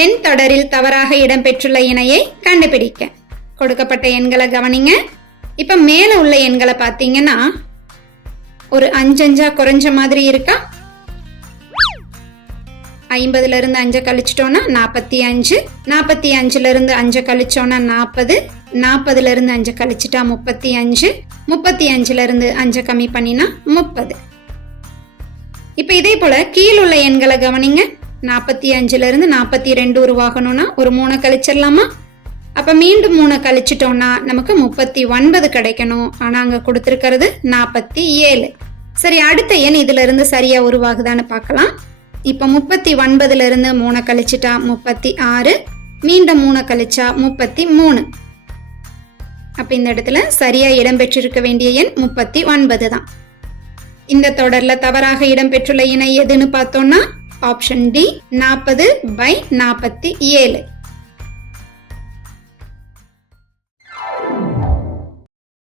எண் தொடரில் தவறாக இடம்பெற்றுள்ள இணையை கண்டுபிடிக்க. கொடுக்கப்பட்ட எண்களை கவனிங்க. இப்ப மேல உள்ள எண்களை பார்த்தீங்கன்னா ஒரு 5 5 குறைஞ்ச மாதிரி இருக்கா? 50ல இருந்து 5 கழிச்சிட்டோம்னா 45, 45ல இருந்து 5 கழிச்சோம்னா 40, 40ல இருந்து 5 கழிச்சிட்டா 35, 35ல இருந்து 5 கம்மி பண்ணினா 30. இப்ப இதே போல கீழுள்ள எண்களை கவனிங்க. 45ல இருந்து 42 உருவாகணும்னா ஒரு 3 கழிச்சிடலாமா? அப்ப மீண்டும் 3 கழிச்சிட்டோம்னா நமக்கு 39 கிடைக்கணும். ஆனா அங்க கொடுத்திருக்கிறது 47. சரி, அடுத்த எண் இதுல இருந்து சரியா உருவாகுதான்னு பார்க்கலாம். இப்ப 39ல இருந்து 3 கழிச்சிட்டா 36, மீண்டும் 3 கழிச்சா 33. அப்ப இந்த இடத்துல சரியா இடம்பெற்றிருக்க வேண்டிய எண் 39 தான். இந்த தொடர்ல தவறாக இடம்பெற்றுள்ள இணை எதுன்னு பார்த்தோம்னா ஆப்ஷன் டி 40/47.